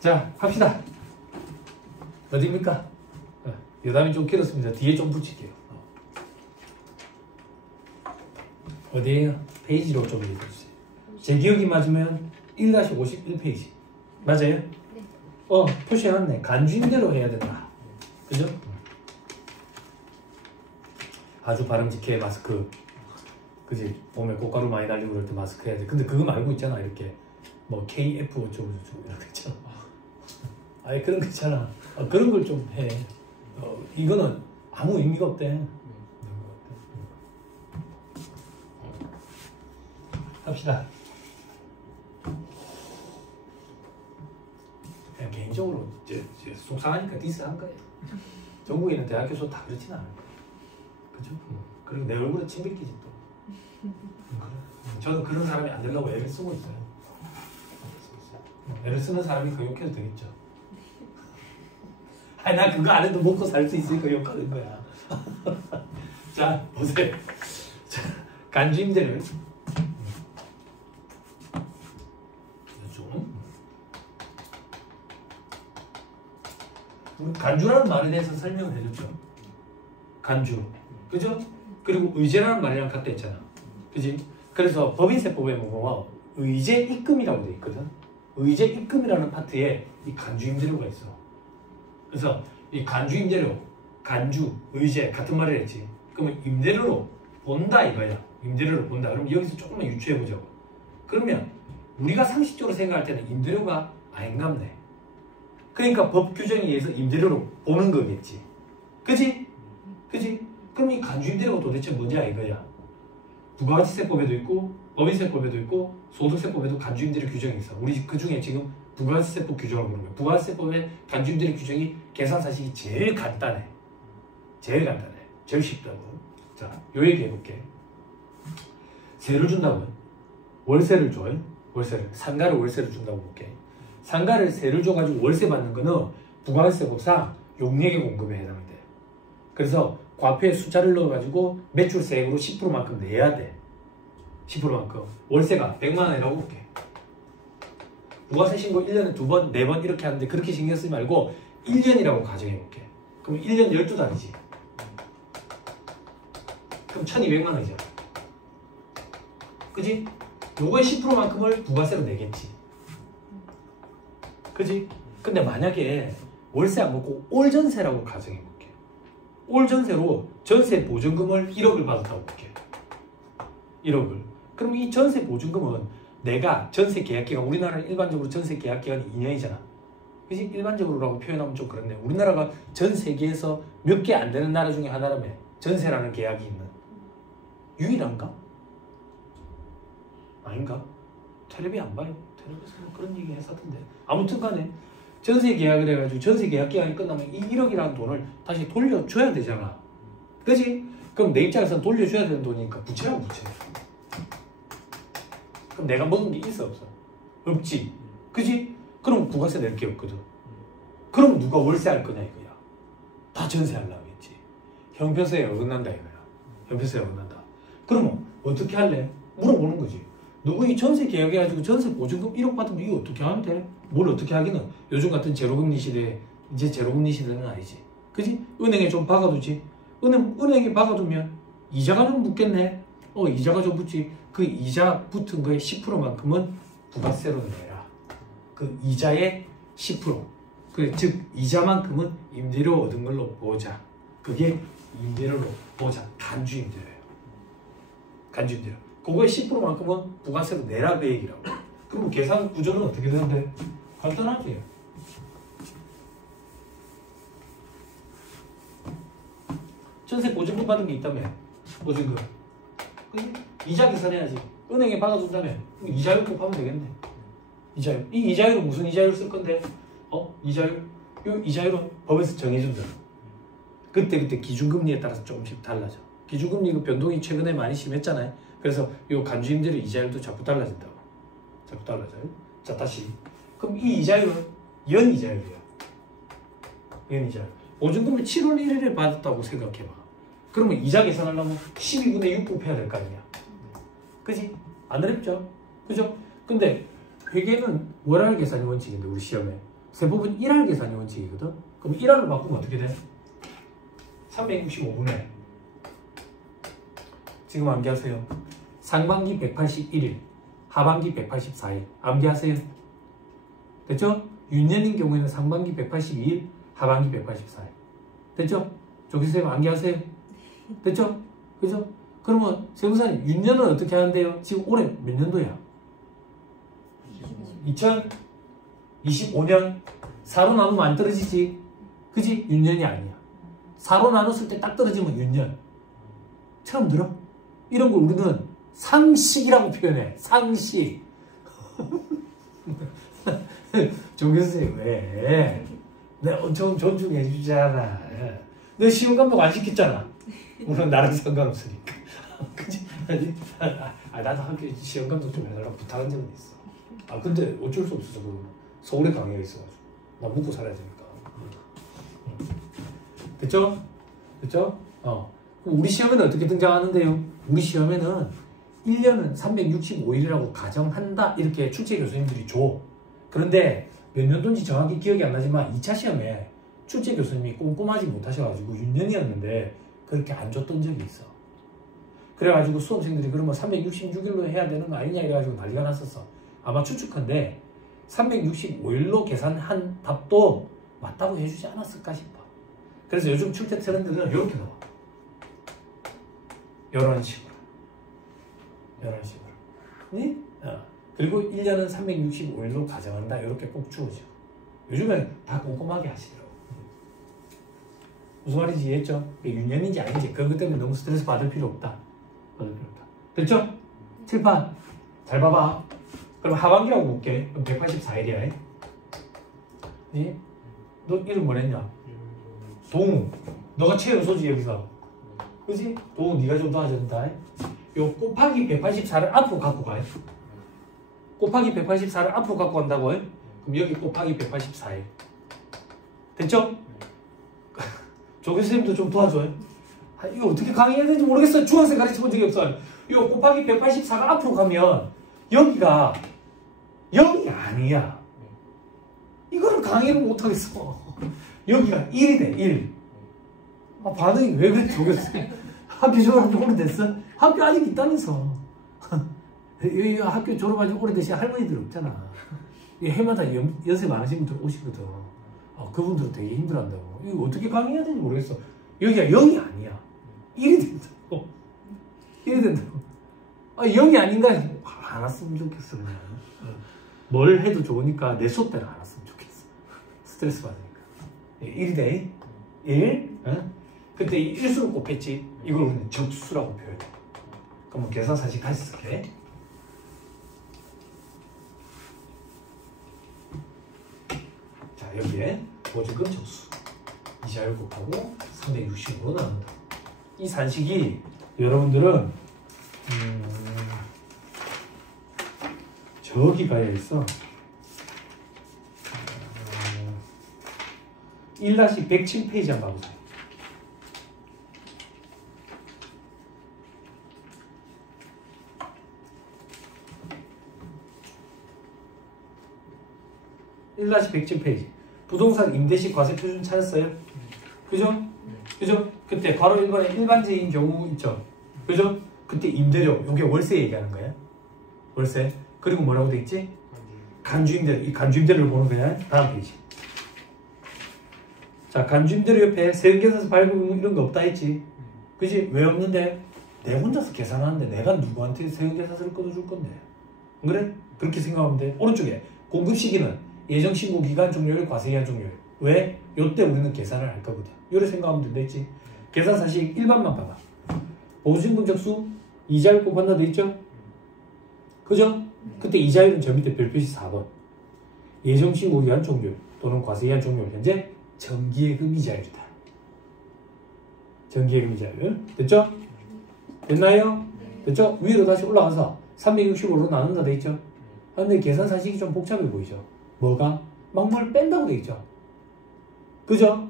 자, 합시다. 어디입니까? 여담이 좀 길었습니다. 뒤에 좀 붙일게요. 어디에요? 페이지로 좀 읽어주세요. 제 기억이 맞으면 1-51페이지. 맞아요? 네. 표시해놨네. 간주인대로 해야 된다. 그죠? 아주 바람직해 마스크. 그지? 몸에 꽃가루 많이 날리고 그럴 때 마스크 해야 돼. 근데 그거 말고 있잖아. 이렇게 뭐 KF 어쩌고저쩌고 이런 거 있잖아. 아예 그런 거 있잖아. 그런 걸 좀 해. 이거는 아무 의미가 없대. 합시다. 그냥 개인적으로 속상하니까 디스한 거예요. 전국에 있는 대학교 수업 다 그렇진 않아요. 그죠? 그리고 내 얼굴에 침 뱉기지 또. 저는 그런 사람이 안 되려고 애를 쓰고 있어요. 애를 쓰는 사람이 그 욕해도 되겠죠. 아니 나 그거 안 해도 먹고 살 수 있으니까 욕하는 거야. 자 보세요. 자, 간주임대를 간주라는 말에 대해서 설명을 해줬죠. 간주, 그죠? 그리고 의제라는 말이랑 같다 했잖아, 그지? 그래서 법인세법에 보면 의제 입금이라고 돼 있거든. 의제 입금이라는 파트에 이 간주임대료가 있어. 그래서 이 간주임대료, 간주, 의제 같은 말을 했지. 그러면 임대료로 본다 이거야. 임대료로 본다. 그럼 여기서 조금만 유추해 보자고. 그러면 우리가 상식적으로 생각할 때는 임대료가 아닌갑네. 그러니까 법 규정에 의해서 임대료로 보는 거겠지. 그지? 그지? 그럼 이 간주임대료가 도대체 뭐냐 이거야. 부가가치세법에도 있고 법인세법에도 있고 소득세법에도 간주임대료 규정이 있어. 우리 그 중에 지금 부가가치세법 규정을 보는 거야. 부가가치세법의 간주임대료 규정이 계산사실이 제일 간단해. 제일 간단해. 제일 쉽다고. 자, 요 얘기 해볼게. 세를 준다고요. 월세를 줘요. 월세를. 상가를 월세를 준다고 볼게. 상가를 세를 줘가지고 월세 받는 거는 부가가치세법상 용역의 공급에 해당이 돼. 그래서 과표에 숫자를 넣어가지고 매출세액으로 10%만큼 내야 돼. 10%만큼. 월세가 100만 원이라고 볼게. 부가세 신고 1년에 2번, 4번 이렇게 하는데 그렇게 신경 쓰지 말고 1년이라고 가정해 볼게. 그럼 1년 12달이지. 그럼 1200만 원이잖아. 그지? 요거의 10%만큼을 부가세로 내겠지. 그지? 근데 만약에 월세 안 먹고 올전세라고 가정해 볼게. 올전세로 전세 보증금을 1억을 받았다고 볼게. 1억을. 그럼 이 전세 보증금은 내가 전세 계약기간, 우리나라는 일반적으로 전세 계약기간이 2년이잖아. 그지? 일반적으로라고 표현하면 좀 그렇네. 우리나라가 전 세계에서 몇 개 안 되는 나라 중에 하나라며. 전세라는 계약이 있는. 유일한가? 아닌가? 텔레비 안 봐요. 텔레비에서 뭐 그런 얘기 했었던데. 아무튼 간에 전세 계약을 해가지고 전세 계약 기간이 끝나면 이 1억이라는 돈을 다시 돌려줘야 되잖아. 그지? 그럼 내 입장에서는 돌려줘야 되는 돈이니까 부채라고 부채. 그럼 내가 먹은 게 있어 없어? 없지. 그지? 그럼 부가세 낼 게 없거든. 그럼 누가 월세 할 거냐 이거야. 다 전세 하려고 하겠지. 형편세에 어긋난다 이거야. 형편세에 어긋난다. 그러면 어떻게 할래? 물어보는 거지. 누구 이 전세 계약해가지고 전세 보증금 1억 받으면 이거 어떻게 하면 돼? 뭘 어떻게 하기는? 요즘 같은 제로금리 시대에 이제 제로금리 시대는 아니지. 그지? 은행에 좀 박아두지. 은행에 박아두면 이자가 좀 붙겠네. 이자가 좀 붙지. 그 이자 붙은 거의 10%만큼은 부가세로 내라. 그 이자의 10%. 즉 이자만큼은 임대료 얻은 걸로 보자. 그게 임대료로 보자. 간주임대료예요. 간주임대료. 그거의 10%만큼은 부가세로 내라 그 얘기라고. 그럼 계산 구조는 어떻게 되는데? 간단하지. 전세 보증금 받은 게 있다며. 보증금. 이자 계산해야지. 은행에 받아준다며. 이자율 곱하면 되겠네. 이자율. 이 이자율은 무슨 이자율 쓸 건데? 이자율? 이 이자율은 법에서 정해준다. 그때 기준금리에 따라서 조금씩 달라져. 기준금리 그 변동이 최근에 많이 심했잖아요. 그래서 이 간주임대료 이자율도 자꾸 달라진다고. 자꾸 달라져요. 자, 다시. 그럼 이 이자율은 연이자율이야. 연이자율. 보증금을 7월 1일에 받았다고 생각해봐. 그러면 이자 계산하려면 12분의 6 곱해야 될 거 아니야. 그지? 안 어렵죠? 그죠? 근데 회계는 월할 계산이 원칙인데 우리 시험에 세법은 1할 계산이 원칙이거든. 그럼 1할로 바꾸면 어떻게 돼? 365분의 지금 암기하세요. 상반기 181일, 하반기 184일. 암기하세요. 됐죠? 윤년인 경우에는 상반기 182일, 하반기 184일. 됐죠? 조기쌤 암기하세요. 됐죠? 그죠? 그러면 세무사님 윤년은 어떻게 하는데요? 지금 올해 몇 년도야? 2025년 4로 나누면 안 떨어지지? 그지? 윤년이 아니야. 4로 나눴을 때 딱 떨어지면 윤년. 처음 들어? 이런 걸 우리는 상식이라고 표현해. 상식. 조교수님 왜? 내가 엄청 존중해 주잖아. 너 시험 감독 안 시켰잖아. 물론 나랑 상관없으니까. 그치? 나도 학교 시험 감독 좀 해달라고 부탁한 적은 있어. 근데 어쩔 수 없어. 서울에 강의가 있어가지고 나 먹고 살아야 되니까. 됐죠? 됐죠? 그럼 우리 시험에는 어떻게 등장하는데요? 우리 시험에는 1년은 365일이라고 가정한다 이렇게 출제 교수님들이 줘. 그런데 몇 년도인지 정확히 기억이 안 나지만 2차 시험에 출제 교수님이 꼼꼼하지 못하셔가지고 윤년이었는데 그렇게 안 줬던 적이 있어. 그래가지고 수험생들이 그러면 366일로 해야 되는 거 아니냐 이래가지고 난리가 났었어. 아마 추측한데 365일로 계산한 답도 맞다고 해주지 않았을까 싶어. 그래서 요즘 출제 트렌드는 이렇게 나와. 이런 식으로. 네? 그리고 1년은 365일로 가정한다. 이렇게 꼭 주어져. 요즘엔 다 꼼꼼하게 하시더라고. 무슨 말인지 이해했죠? 윤년인지 아닌지 그것 때문에 너무 스트레스 받을 필요 없다. 됐죠? 칠판 잘 봐봐. 그럼 하반기라고 볼게. 그럼 184일이야. 네? 너 이름 뭐랬냐? 동우. 너가 최연소지 여기서. 그지? 동우 네가 좀 도와줘야 된다. 요 곱하기 184를 앞으로 갖고 가요. 곱하기 184를 앞으로 갖고 간다고요? 그럼 여기 곱하기 184일. 됐죠? 조교수님도 좀 도와줘요. 이거 어떻게 강의해야 되는지 모르겠어요. 중학생 가르쳐본 적이 없어요. 이거 곱하기 184가 앞으로 가면 여기가 0이 아니야. 이거를 강의를 못하겠어. 여기가 1이 돼. 1. 반응이 왜 그래 조교수님? 학교 졸업한 지 오래됐어? 학교 아직 있다면서. 학교 졸업한 지 오래되신 할머니들 없잖아. 해마다 연세 많으신 분들 오시거든. 그분들은 되게 힘들어한다고. 이거 어떻게 강의해야 되는지 모르겠어. 여기가 0이 아니야. 1이 된다고. 1이 된다고. 0이 아닌가? 안 왔으면 좋겠어. 그냥. 뭘 해도 좋으니까 내 수업 때는 안 왔으면 좋겠어. 스트레스 받으니까. 1이 돼. 1. 그때 1수를 곱했지. 이걸 우리는 적수라고 표현해. 그럼 계산사식 같이 쓸게. 자, 여기에 보증금 적수. 이자율 곱하고 360으로 나눈다. 이 산식이 여러분들은 저기 가야 있어. 1-107페이지 한번 봐보세요. (1-107페이지) 부동산 임대시 과세 표준 찾았어요? 그죠? 그죠? 그때 괄호 1번에 일반지인 경우 있죠? 그죠? 그때 임대료, 요게 월세 얘기하는 거야. 월세. 그리고 뭐라고 돼 있지? 간주임대료. 이 간주임대료를 보는 거야. 다음 페이지. 자, 간주임대료 옆에 세금계산서 발급 이런 거 없다 했지? 그지? 왜 없는데? 내 혼자서 계산하는데 내가 누구한테 세금계산서를 끊어줄 건데? 안 그래? 그렇게 생각하면 돼. 오른쪽에 공급 시기는 예정신고 기간 종료일, 과세기한 종료일. 왜? 요때 우리는 계산을 할 거거든. 요래 생각하면 된다 했지? 계산사식 1번만 봐봐. 보증금 적수 이자율 곱한다 돼 있죠? 그죠? 그때 이자율은 저 밑에 별표시 4번. 예정신고 기간 종료일 또는 과세기한 종료일. 현재 정기예금 이자율이다. 정기예금 이자율. 됐죠? 됐나요? 됐죠? 위로 다시 올라가서 365로 나눈다 돼 있죠? 근데 계산사식이 좀 복잡해 보이죠? 뭐가? 막뭘 뺀다고 돼 있죠? 그죠?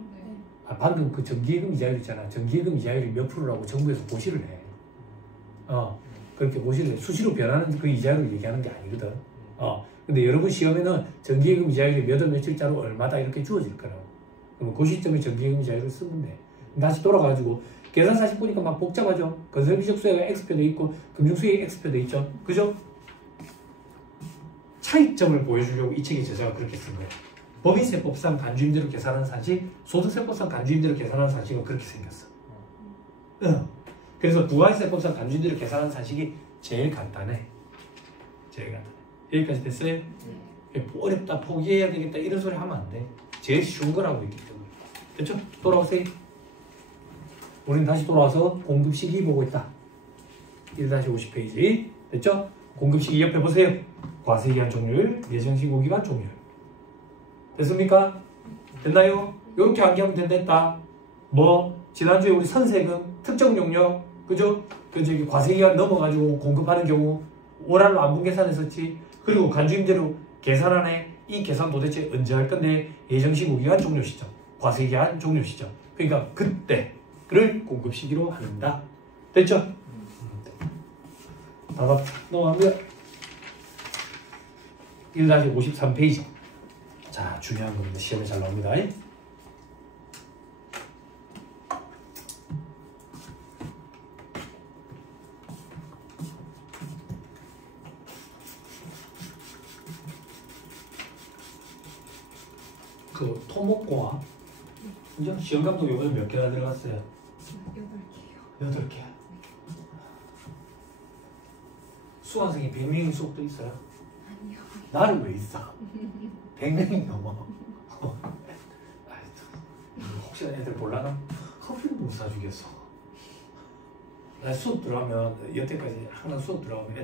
방금 그 정기예금 이자율 있잖아. 정기예금 이자율이 몇 프로라고 정부에서 고시를 해. 그렇게 고시를 해. 수시로 변하는 그 이자율을 얘기하는 게 아니거든. 근데 여러분 시험에는 정기예금 이자율이 몇 월 며칠자로 얼마다 이렇게 주어질 거라고. 그럼 그 시점에 정기예금 이자율을 쓰면 돼. 다시 돌아가지고 계산사식 보니까 막 복잡하죠. 건설비적 수혜가 X표도 있고 금융수익 X표도 있죠. 그죠? 차이점을 보여주려고 이 책에 제가 그렇게 쓴 거예요. 법인세법상 간주임대로 계산하는 사실, 소득세법상 간주임대로 계산하는 사실은 그렇게 생겼어. 그래서 부가세법상 간주임대로 계산하는 사실이 제일 간단해. 제일 간단해. 여기까지 됐어요? 어렵다, 포기해야 되겠다 이런 소리 하면 안 돼. 제일 쉬운 거라고 있기 때문에. 됐죠? 돌아오세요. 우린 다시 돌아와서 공급시기 보고 있다. 1-50페이지. 됐죠? 공급시기 옆에 보세요. 과세기한 종료율, 예정신고기간 종료율. 됐습니까? 됐나요? 이렇게 암기하면 된다. 뭐 지난주에 우리 선세금 특정 용역, 그죠? 그 저기 과세기간 넘어가지고 공급하는 경우 월할로 안분 계산했었지. 그리고 간주임대로 계산안에 이 계산 도대체 언제 할 건데 예정신고기간 종료 시점, 과세기한 종료 시점. 그러니까 그때를 공급 시기로 한다. 됐죠? 답 넘어갑니다. 1-53페이지. 자, 중요한 겁니다. 시험에 잘 나옵니다. 그 토목공학, 그죠? 시험감독 요번에 몇 개나 들어갔어요? 8개요. 8개. 수강생이 100명인 수업도 있어요? 아니요. 나는 왜 있어? 100명이 넘어. 혹시나 애들 몰라나? 커피를 못 사주겠어. 나 수업 들어가면 여태까지 항상 수업 들어가면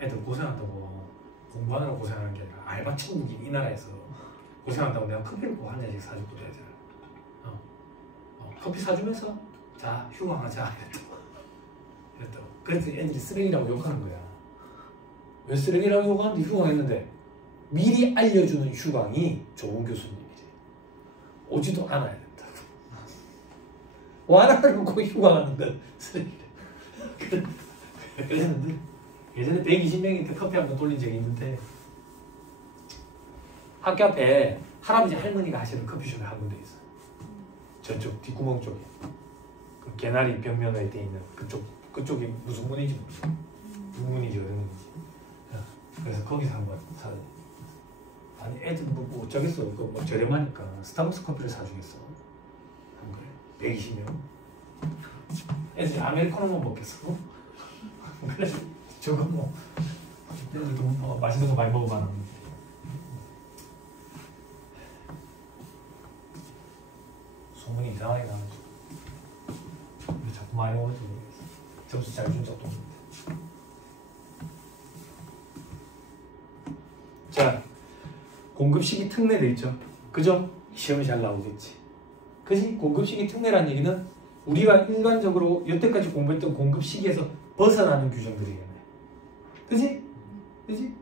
애들 고생한다고, 공부하느라 고생하는 게 아니라 알바 천국인 이 나라에서 고생한다고 내가 커피를 꼭 한 잔씩 사주고 애들. 커피 사주면서 자 휴강하자 이랬다고. 그래서 애들이 쓰레기라고 욕하는 거야. 왜 쓰레기라고 욕하는데 휴강했는데 미리 알려주는 휴강이 좋은 교수님이래. 오지도 않아야 된다고. 완화하려고 휴강하는 건 쓰레기래. 그랬는데 예전에 120명한테 커피 한 번 돌린 적이 있는데 학교 앞에 할아버지 할머니가 하시는 커피숍에 한 군데 있어. 저쪽 뒷구멍 쪽에 그 개나리 벽면에 돼 있는 그쪽이 무슨 문인지 모르겠어. 문인지 어느 문인지. 그래서 거기서 한번 사. 아니 애들 뭐 어쩌겠어. 그거 뭐 저렴하니까 스타벅스 커피를 사주겠어. 한 거예요. 120명. 애들이 아메리카노만 먹겠어. 그래서 저거 뭐 애들도 뭐 맛있는 거 많이 먹어봐라. 소문이 이상하게 나는 거. 왜 자꾸 많이 먹는지 모르겠어. 점수 잘 준 적도 없는데. 자, 공급시기 특례돼 있죠. 그죠? 시험이 잘 나오겠지. 그지? 공급시기 특례란 얘기는 우리가 일반적으로 여태까지 공부했던 공급시기에서 벗어나는 규정들이겠네. 그지? 그지?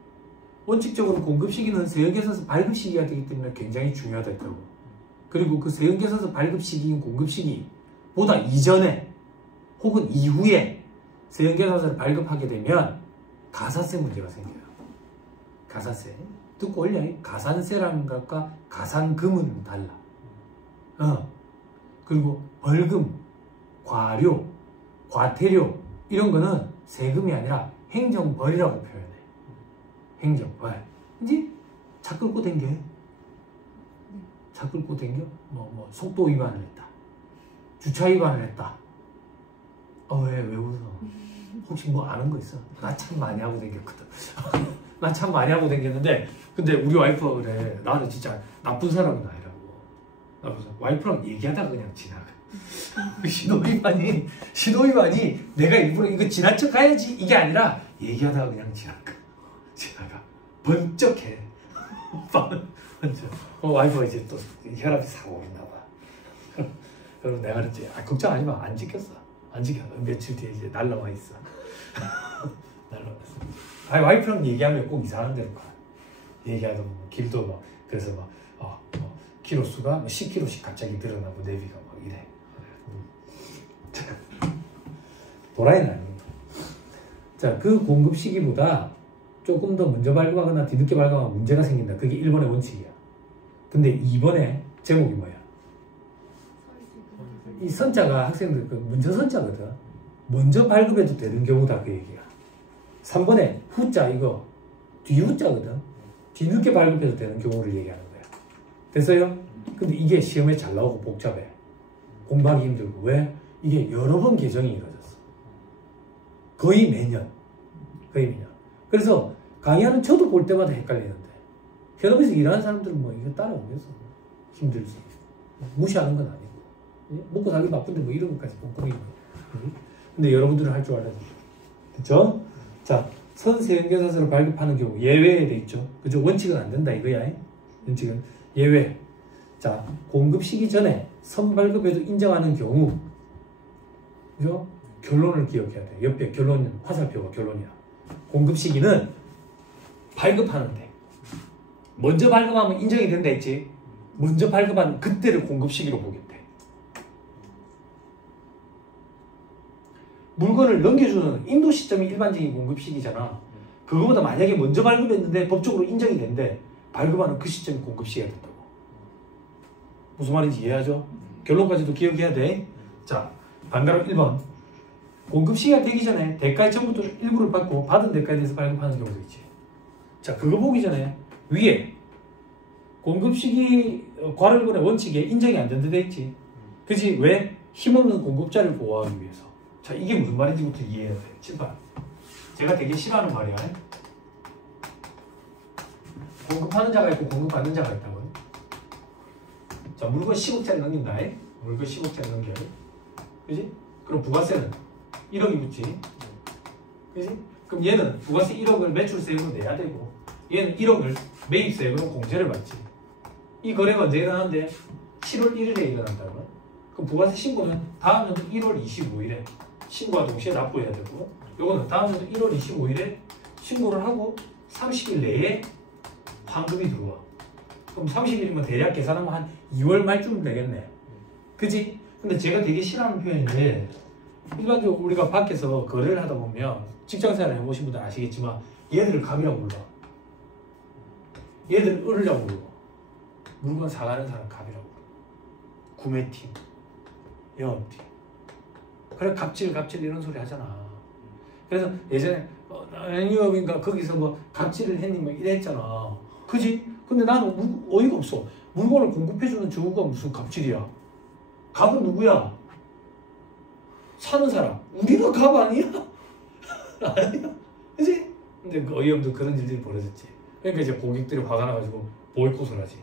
원칙적으로 공급시기는 세역에서 발급시기가 되기 때문에 굉장히 중요하다고. 그리고 그 세역에서 발급시기인 공급시기보다 이전에 혹은 이후에 세역에서 발급하게 되면 가사세 문제가 생겨요. 가사세. 듣고 올려. 가산세라는 것과 가산금은 달라. 그리고 벌금, 과료, 과태료 이런 거는 세금이 아니라 행정벌이라고 표현해. 행정벌. 이제 차 끌고 댕겨. 차 끌고 댕겨? 뭐 속도 위반을 했다. 주차 위반을 했다. 왜 웃어? 혹시 뭐 아는 거 있어? 나 참 많이 하고 댕겼거든. 나 참 많이 하고 댕겼는데 근데 우리 와이프가 그래. 나는 진짜 나쁜 사람은 아니라고. 나쁜 사람. 와이프랑 얘기하다가 그냥 지나가. 신호위반이 내가 일부러 이거 지나쳐 가야지 이게 아니라 얘기하다가 그냥 지나가. 번쩍해. 번쩍. 와이프가 이제 또 혈압이 사고 있나 봐. 그럼 내가 그랬지. 걱정하지 마. 안 지켰어. 안 지켜. 며칠 뒤에 이제 날라와 있어. 날라와 있어. 와이프랑 얘기하면 꼭 이상한 데로 가. 얘기하다 보면 길도 막 그래서 막 키로수가 10km씩 갑자기 늘어나고 내비가 막 이래. 도라이는 아닙니다. 자, 그 공급 시기보다 조금 더 먼저 발급하거나 뒤늦게 발급하면 문제가 생긴다. 그게 1번의 원칙이야. 근데 2번의 제목이 뭐야? 이 선자가 학생들 그 먼저 선자거든. 먼저 발급해도 되는 경우다 그 얘기야. 3번에 후자 이거 뒤후자거든. 뒤늦게 발급해도 되는 경우를 얘기하는 거야. 됐어요? 근데 이게 시험에 잘 나오고 복잡해. 공부하기 힘들고. 왜? 이게 여러 번 개정이 이루어졌어. 거의 매년. 그래서 강의하는 저도 볼 때마다 헷갈리는데 현업에서 일하는 사람들은 뭐 이거 따라오겠어. 힘들지. 무시하는 건 아니고. 먹고 살기 바쁜데 뭐 이런 것까지 꼼꼼히. 근데 여러분들은 할 줄 알아야 돼. 그쵸? 자, 선세연교사서를 발급하는 경우 예외에 돼 있죠. 그죠? 원칙은 안 된다 이거야. 원칙은 예외. 자, 공급 시기 전에 선발급에도 인정하는 경우, 그죠? 결론을 기억해야 돼. 옆에 결론은 화살표가 결론이야. 공급 시기는 발급하는데 먼저 발급하면 인정이 된다 했지. 먼저 발급한 그때를 공급 시기로 보겠대. 물건을 넘겨주는 인도 시점이 일반적인 공급 시기잖아. 그거보다 만약에 먼저 발급했는데 법적으로 인정이 된대. 발급하는 그 시점이 공급 시기가 된다고. 무슨 말인지 이해하죠? 결론까지도 기억해야 돼. 자, 반가로 1번. 공급 시기가 되기 전에 대가의 처음부터 일부를 받고 받은 대가에 대해서 발급하는 경우도 있지. 자, 그거 보기 전에 위에 공급 시기 과료분의 원칙에 인정이 안 된다 돼 있지. 그지? 왜? 힘없는 공급자를 보호하기 위해서. 자, 이게 무슨 말인지부터 이해해야 돼. 7번. 제가 되게 싫어하는 말이야. 공급하는 자가 있고 공급받는 자가 있다고. 자, 물건 10억짜리 넘긴다. 물건 10억짜리 넘겨. 그지? 그럼 부가세는 1억이 붙지. 그지? 그럼 얘는 부가세 1억을 매출세액으로 내야 되고 얘는 1억을 매입세액으로 공제를 받지. 이 거래가 언제 일어나는데? 7월 1일에 일어난다고. 그럼 부가세 신고는 다음 연도 1월 25일에 신고와 동시에 납부해야 되고 요거는 다음 연도 1월 25일에 신고를 하고 30일 내에 환급이 들어와. 그럼 30일이면 대략 계산하면 한 2월 말쯤 되겠네. 그지? 근데 제가 되게 싫어하는 표현인데 일반적으로 우리가 밖에서 거래를 하다 보면 직장생활 해보신 분들 아시겠지만 얘들을 갑이라고 불러. 얘들을 을이라고 불러. 물건 사가는 사람 갑이라고 불러. 구매팀, 영업팀. 그래 갑질 이런 소리 하잖아. 그래서 예전에 N유업인가 거기서 뭐 갑질을 했니 뭐 이랬잖아. 그지? 근데 나는 어이가 없어. 물건을 공급해주는 저우가 무슨 갑질이야. 갑은 누구야? 사는 사람. 우리가 갑 아니야? 아니야. 그치? 근데 그 어이없는 그런 일들이 벌어졌지. 그러니까 이제 고객들이 화가 나가지고 보이콧을 하지.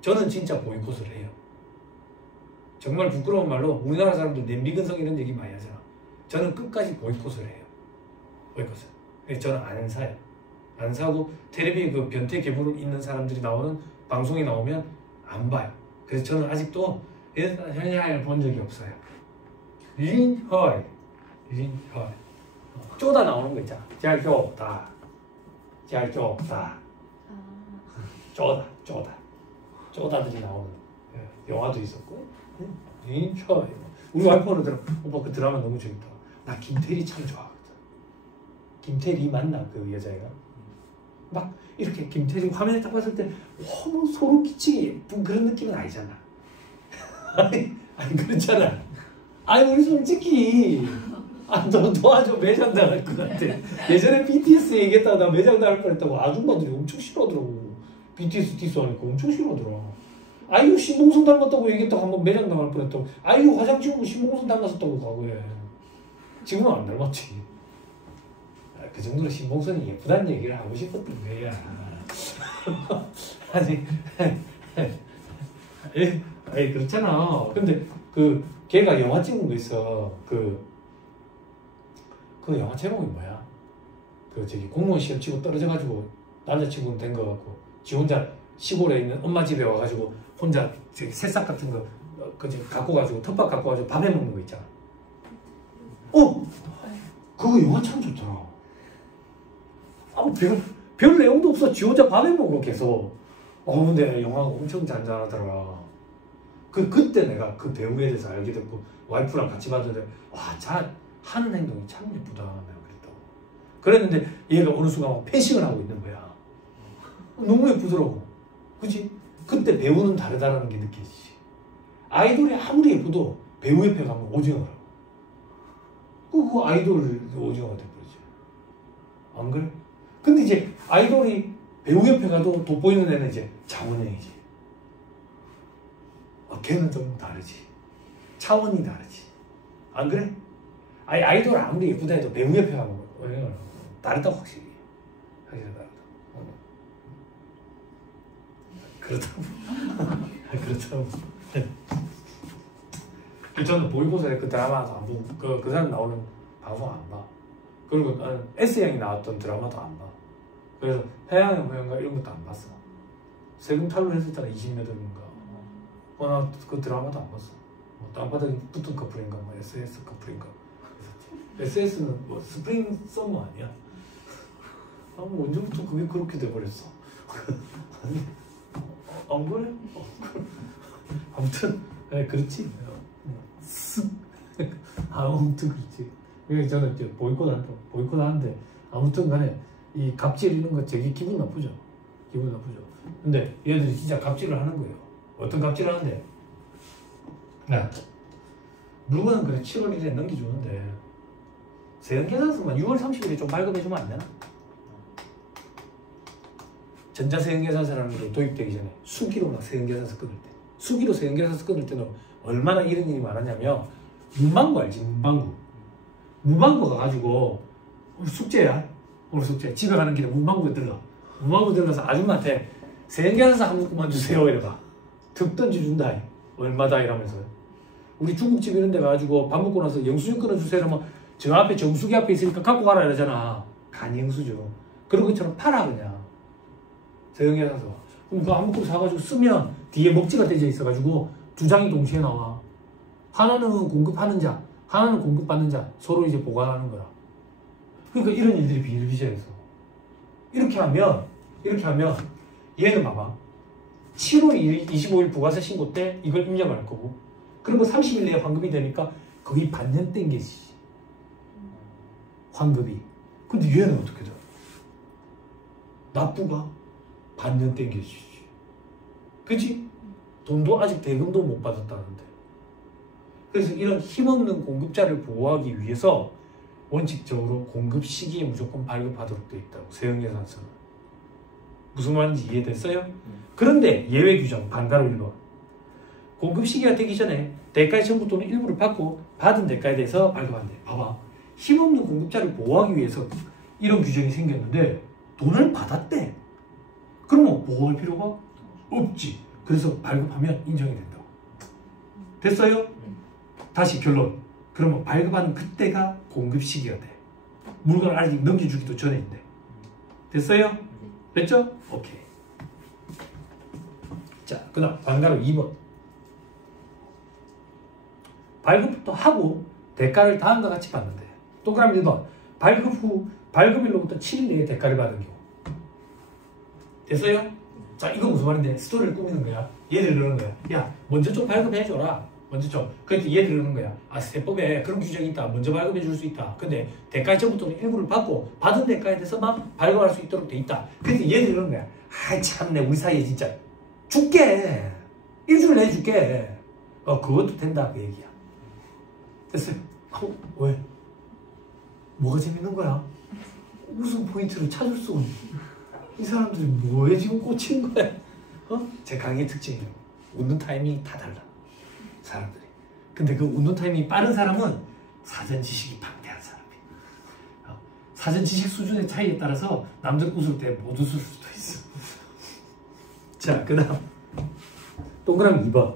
저는 진짜 보이콧을 해요. 정말 부끄러운 말로 우리나라 사람들 냄비근성 이런 얘기 많이 하잖아. 저는 끝까지 보이콧을 해요. 보이콧을. 그래서 저는 안 사요. 안 사고 텔레비 그 변태 계보를 있는 사람들이 나오는 방송이 나오면 안 봐요. 그래서 저는 아직도 현장을 본 적이 없어요. 린헐 쪼다 나오는 거 있잖아. 잘 쪼다 쪼다들이 나오는 영화도 있었고 린헐. 우리 와이프는 들어 오빠 그 드라마 너무 재밌다. 나 김태리 참 좋아하거든. 김태리 맞나 그 여자애가? 막 이렇게 김태리 화면에 딱 봤을 때 너무 소름 끼치게 예쁜 그런 느낌은 아니잖아. 아니 그렇잖아. 아니 우리 솔직히 너 도와줘 매장 나갈 것 같아. 예전에 BTS 얘기했다가 나 매장 나갈 뻔했다고 아줌마들이 엄청 싫어하더라고. BTS 디스하니까 엄청 싫어하더라. 아이유 신봉선 닮았다고 얘기했다가 한번 매장 나갈 뻔했다고. 아이유 화장 지우고 신봉선 닮았었다고 과거에. 지금은 안 닮았지. 그 정도로 신봉선이 예쁘다는 얘기를 하고 싶었던 거야. 아니 그렇잖아. 근데 그 걔가 영화 찍은 거 있어. 그 영화 제목이 뭐야? 그 저기 공무원 시험 치고 떨어져가지고 남자친구는 된 거 같고 지 혼자 시골에 있는 엄마 집에 와가지고 혼자 저기 새싹 같은 거 그지 갖고 가지고 텃밭 갖고 가지고 밥해 먹는 거 있잖아. 그거 영화 참 좋더라. 별 내용도 없어. 지 혼자 밥해 먹어 계속. 근데 영화가 엄청 잔잔하더라. 그때 내가 그 배우에 대해서 알게 됐고 와이프랑 같이 봤는데 와, 하는 행동이 참 예쁘다 내가 그랬다고. 그랬는데 얘가 어느 순간 막 패싱을 하고 있는 거야. 너무 예쁘더라고. 그치? 그때 배우는 다르다라는 게 느껴지지. 아이돌이 아무리 예뻐도 배우 옆에 가면 오징어라고. 그 아이돌 오징어가 돼버리지. 안 그래? 근데 이제 아이돌이 배우 옆에 가도 돋보이는 애는 이제 장원영이지. 걔는 좀 다르지. 차원이 다르지. 안 그래? 아이돌 아무리 예쁘다 해도 배우 옆에 가면 다르다 확실히. 확실히 다르다. 그렇다고. 그렇다고. 저는 보이고서 그 드라마도 안 보고 그 사람 나오는 방송 안 봐. 그리고 나는 S양이 나왔던 드라마도 안 봐. 그래서 해양의 호연가 이런 것도 안 봤어. 세금 탈루했었잖아. 20몇 억인가. 나 그 드라마도 안 봤어. 뭐 땅바닥에 붙은 커플인가 뭐 SS 커플인가. SS는 뭐 스프링 썸머 아니야? 뭐 언제부터 그게 그렇게 돼버렸어. 안 그래? 아무튼 그렇지. 아무튼 그렇지. 그래서 저는 이제 보이콧하는데 아무튼 간에 이 갑질 이런 거 되게 기분 나쁘죠. 기분 나쁘죠. 근데 얘들이 진짜 갑질을 하는 거예요. 어떤 갑질을 하는데? 네. 물건은 그래 7월 1일에 넘겨주는데 세금계산서만 6월 30일에 좀 발급해주면 안 되나? 전자세금계산서라는 게 도입되기 전에 수기로 막 세금계산서 끊을 때 수기로 세금계산서 끊을 때는 얼마나 이런 일이 많았냐면 문방구 알지? 문방구가 가지고 오늘 숙제야. 오늘 숙제. 집에 가는 길에 문방구에 들러서 아줌마한테 세금계산서 한 묶음만 주세요 이래봐. 득 던져준다. 얼마다 이러면서. 우리 중국집 이런 데 가가지고 밥 먹고 나서 영수증 끊어주세요 이러면 저 앞에 정수기 앞에 있으니까 갖고 가라 이러잖아. 간영수증. 그런 것처럼 팔아 그냥. 세금계산서. 그럼 그거 한 묶음 사가지고 쓰면 뒤에 먹지가 떼져 있어가지고 두 장이 동시에 나와. 하나는 공급하는 자, 하나는 공급받는 자 서로 이제 보관하는 거야. 그러니까 이런 일들이 비일비재해서 이렇게 하면 얘는 봐봐. 7월 25일 부가세 신고 때 이걸 입력을 할 거고 그리고 30일 내에 환급이 되니까 거의 반년 땡겨지지. 환급이. 근데 얘는 어떻게 돼? 납부가 반년 땡겨지지. 그치? 돈도 아직 대금도 못 받았다는데. 그래서 이런 힘없는 공급자를 보호하기 위해서 원칙적으로 공급 시기에 무조건 발급하도록 되어 있다고. 세금계산서는. 무슨 말인지 이해됐어요? 그런데 예외 규정 반가로 1번. 공급 시기가 되기 전에 대가의 전부 또는 일부를 받고 받은 대가에 대해서 발급한대. 봐봐. 힘없는 공급자를 보호하기 위해서 이런 규정이 생겼는데 돈을 받았대. 그러면 보호할 필요가 없지. 그래서 발급하면 인정이 된다고. 됐어요? 다시 결론. 그러면 발급하는 그때가 공급 시기가 돼. 물건을 아직 넘겨주기도 전에인데. 됐어요? 됐죠? 오케이. 자, 그 다음 반가로 2번. 발급부터 하고 대가를 다음과 같이 받는데. 동그라미 1번. 발급 후 발급일로부터 7일 내에 대가를 받은 경우. 됐어요? 자, 이거 무슨 말인데? 스토리를 꾸미는 거야. 얘들 그러는 거야. 야, 먼저 좀 발급해줘라. 먼저 좀. 그래서 얘들 그러는 거야. 아, 세법에 그런 규정이 있다. 먼저 발급해줄 수 있다. 근데 대가의 전부터는 일부를 받고 받은 대가에 대해서만 발급할 수 있도록 돼 있다. 그래서 얘들 그러는 거야. 아이, 참내. 우리 사이에 진짜. 줄게. 일주일 내에 줄게. 그것도 된다. 그 얘기야. 됐어요? 왜? 뭐가 재밌는 거야? 무슨 포인트를 찾을 수 없는. 이 사람들이 뭐에 지금 꽂힌 거야? 제 강의의 특징이에요. 웃는 타이밍이 다 달라. 사람들이. 근데 그 웃는 타이밍이 빠른 사람은 사전 지식이 방대한 사람이에요. 사전 지식 수준의 차이에 따라서 남들 웃을 때 못 웃을 수도 있어. 자, 그 다음 동그라미 2번.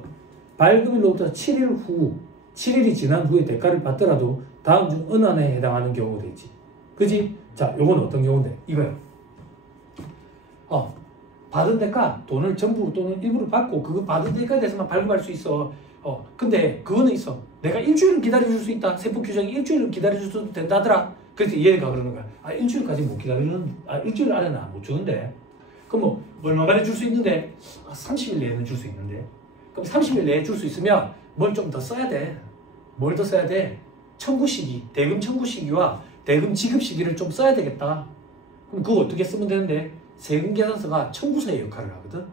발급일로부터 7일 후 7일이 지난 후에 대가를 받더라도 다음 중 어느 안에 해당하는 경우가 되지. 그지? 자, 요건 어떤 경우인데? 이거요. 받은 대가 돈을 전부 또는 일부를 받고 그거 받은 대가에 대해서만 발급할 수 있어. 근데 그거는 있어. 내가 일주일은 기다려줄 수 있다. 세법 규정이 일주일은 기다려줄 수 된다더라. 그래서 얘가 그러는 거야. 아, 일주일까지 못 기다리는, 일주일 안에는 못 주는데. 그럼 뭐 얼마만에 줄 수 있는데? 30일 내에는 줄 수 있는데. 그럼 30일 내에 줄 수 있으면 뭘 좀 더 써야 돼. 뭘 더 써야 돼? 청구 시기, 대금 청구 시기와 대금 지급 시기를 좀 써야 되겠다. 그럼 그거 어떻게 쓰면 되는데 세금 계산서가 청구서의 역할을 하거든.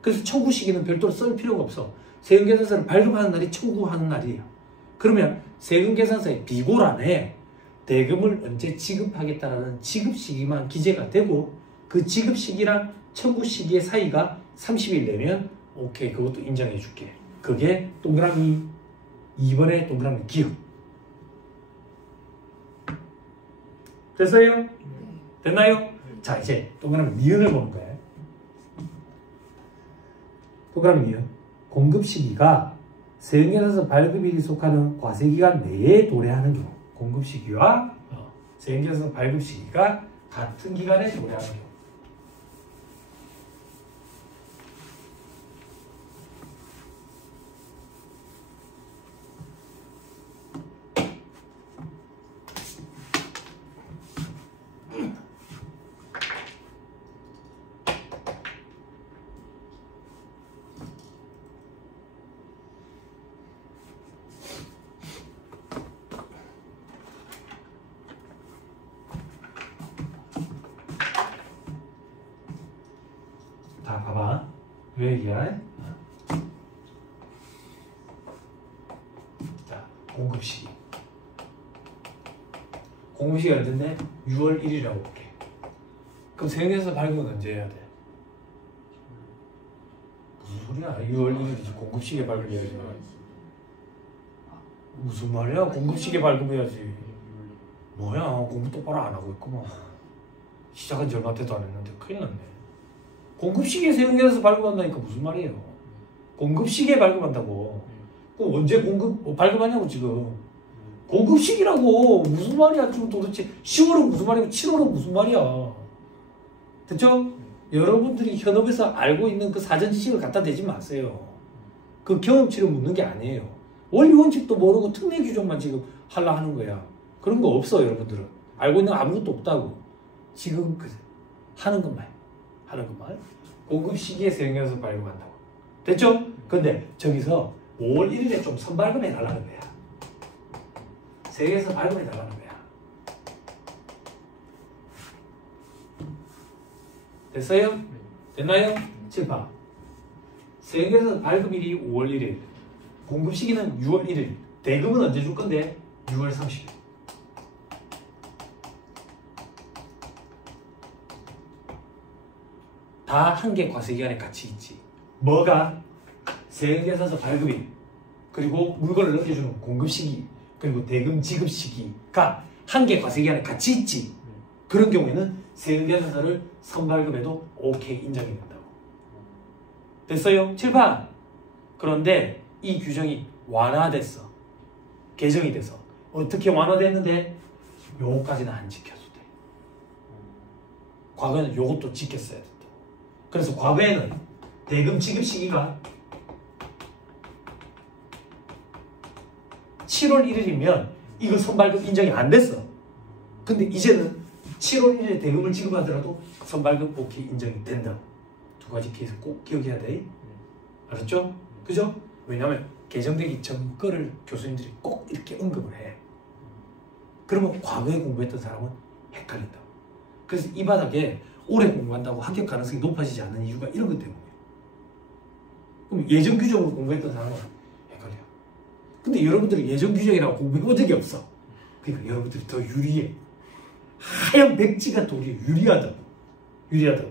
그래서 청구 시기는 별도로 쓸 필요가 없어. 세금 계산서를 발급하는 날이 청구하는 날이에요. 그러면 세금 계산서의 비고란에 대금을 언제 지급하겠다라는 지급 시기만 기재가 되고 그 지급 시기랑 청구 시기의 사이가 30일 내면 오케이, 그것도 인정해 줄게. 그게 동그라미 2번의 동그라미 기억. 됐어요? 됐나요? 자, 이제 동그라미 니은을 보는 거예요. 동그라미 니은. 공급 시기가 세금계산서 발급일이 속하는 과세기간 내에 도래하는 경우. 공급 시기와 세금계산서 발급 시기가 같은 기간에 도래하는 경우. 자, 봐봐. 왜 얘기야? 자, 공급시기. 공급시기가 언젠데? 6월 1일이라고 볼게. 그럼 세금계산서 발급은 언제 해야 돼? 무슨 소리야? 6월 1일이지. 공급시기에 발급해야지. 무슨 말이야? 공급시기에 발급해야지. 뭐야? 공부 똑바로 안 하고 있구만. 시작한 지 얼마 때도 안 했는데 큰일 났네. 공급시기에 세금계산서 발급한다니까 무슨 말이에요? 공급시기에 발급한다고. 그럼 언제 발급하냐고 지금. 공급시기라고. 무슨 말이야 지금 도대체. 10월은 무슨 말이고 7월은 무슨 말이야. 됐죠? 여러분들이 현업에서 알고 있는 그 사전 지식을 갖다 대지 마세요. 그 경험치를 묻는 게 아니에요. 원리 원칙도 모르고 특례 규정만 지금 하려 하는 거야. 그런 거 없어 여러분들은. 알고 있는 거 아무것도 없다고. 지금 하는 것만 해. 하는 것만. 공급 시기에 세금계산서 발급한다고. 됐죠? 근데 저기서 5월 1일에 좀 선발급해 달라는 거야. 세금계산서 발급해 달라는 거야. 됐어요? 됐나요? 7번. 세금계산서 발급일이 5월 1일. 공급 시기는 6월 1일. 대금은 언제 줄 건데? 6월 30일. 다 한 개 과세기간에 같이 있지. 뭐가? 세금계산서 발급일, 그리고 물건을 넘겨주는 공급시기, 그리고 대금 지급시기가 한 개 과세기간에 같이 있지. 그런 경우에는 세금계산서를 선발급해도 오케이 인정이 된다고. 됐어요? 7번. 그런데 이 규정이 완화됐어. 개정이 돼서. 어떻게 완화됐는데? 요거까지는 안 지켜도 돼. 과거에는 요것도 지켰어야 돼. 그래서 과거에는 대금 지급 시기가 7월 1일이면 이거 선발급 인정이 안 됐어. 근데 이제는 7월 1일에 대금을 지급하더라도 선발급 오케이 인정이 된다. 두 가지 케이스 꼭 기억해야 돼. 알았죠? 그죠? 왜냐하면 개정되기 전 거를 교수님들이 꼭 이렇게 언급을 해. 그러면 과거에 공부했던 사람은 헷갈린다. 그래서 이 바닥에 오래 공부한다고 합격 가능성이 높아지지 않는 이유가 이런 것 때문이에요. 그럼 예전 규정으로 공부했던 사람은 헷갈려. 근데 여러분들은 예전 규정이라고 공부해본 적이 없어. 그러니까 여러분들이 더 유리해. 하얀 백지가 도리에 유리하다고. 유리하다고.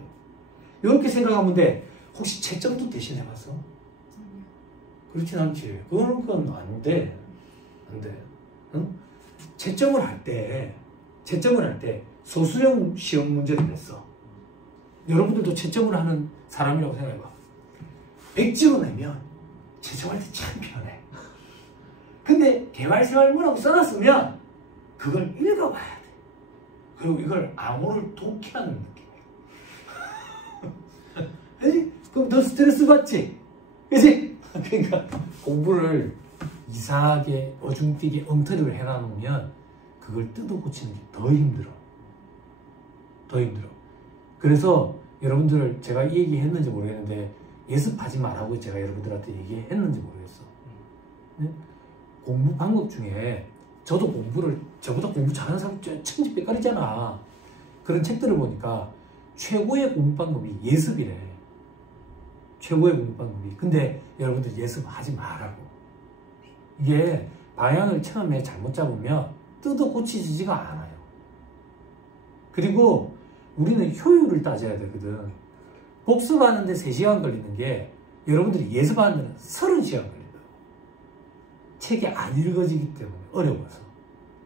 이렇게 생각하면 돼. 혹시 채점도 대신 해봤어? 그렇진 않지. 그건 안 돼. 안 돼. 응? 채점을 할 때 소수형 시험 문제를 냈어. 여러분들도 채점을 하는 사람이라고 생각해봐. 100점을 내면 채점할 때 참 편해. 근데 개발생활문하고 써놨으면 그걸 읽어봐야 돼. 그리고 이걸 암호를 독해하는 느낌이야. 그치? 그럼 더 스트레스 받지? 그치? 그러니까 공부를 이상하게 어중뛰게 엉터리를 해놔놓으면 그걸 뜯어 고치는 게 더 힘들어. 더 힘들어. 그래서 여러분들 제가 이 얘기 했는지 모르겠는데 예습하지 말라고 제가 여러분들한테 얘기했는지 모르겠어. 네? 공부 방법 중에 저도 저보다 공부 잘하는 사람 천지백깔이잖아. 그런 책들을 보니까 최고의 공부 방법이 예습이래. 최고의 공부 방법이. 근데 여러분들 예습하지 말라고. 이게 방향을 처음에 잘못 잡으면 뜯어 고치지가 않아요. 그리고 우리는 효율을 따져야 되거든. 복습하는데 3시간 걸리는 게 여러분들이 예습하는 데는 30시간 걸린다고. 책이 안 읽어지기 때문에 어려워서.